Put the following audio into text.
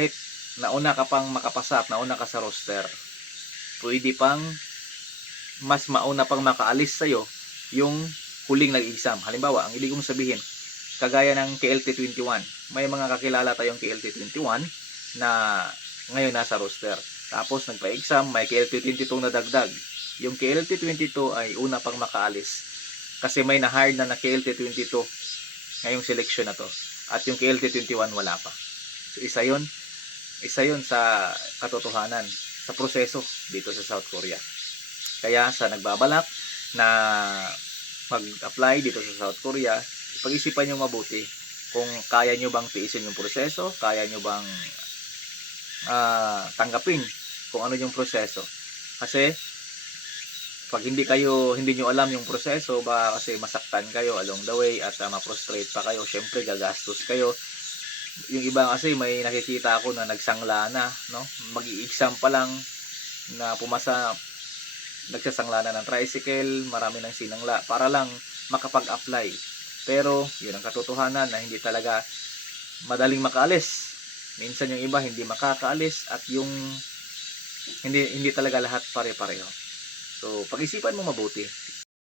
kahit nauna ka pang makapasa at nauna ka sa roster, pwede pang mas mauna pang makaalis sa'yo yung huling nag-exam. Halimbawa, ang ibig kong sabihin, kagaya ng KLT21, may mga kakilala tayong KLT21 na ngayon nasa roster. Tapos nagpa-exam, may KLT22 na dagdag. Yung KLT22 ay una pang makaalis kasi may na-hire na KLT22 ngayong seleksyon na to. At yung KLT21 wala pa. So, isa yun sa katotohanan, sa proseso dito sa South Korea. Kaya sa nagbabalak na mag-apply dito sa South Korea, pag-isipan nyo mabuti kung kaya nyo bang tiisin yung proseso, kaya nyo bang tanggapin kung ano yung proseso. Kasi pag hindi nyo alam yung proseso, baka kasi masaktan kayo along the way at ma-frustrate pa kayo, syempre gagastos kayo. Yung iba kasi may nakikita ako na nagsangla na, no? Mag-i-exam pa lang na pumasa, nagsasangla na ng tricycle, marami ng sinangla para lang makapag-apply. Pero yun ang katotohanan na hindi talaga madaling makaalis. Minsan yung iba hindi makakaalis at yung hindi talaga lahat pare-pareho. So, pag-isipan mo mabuti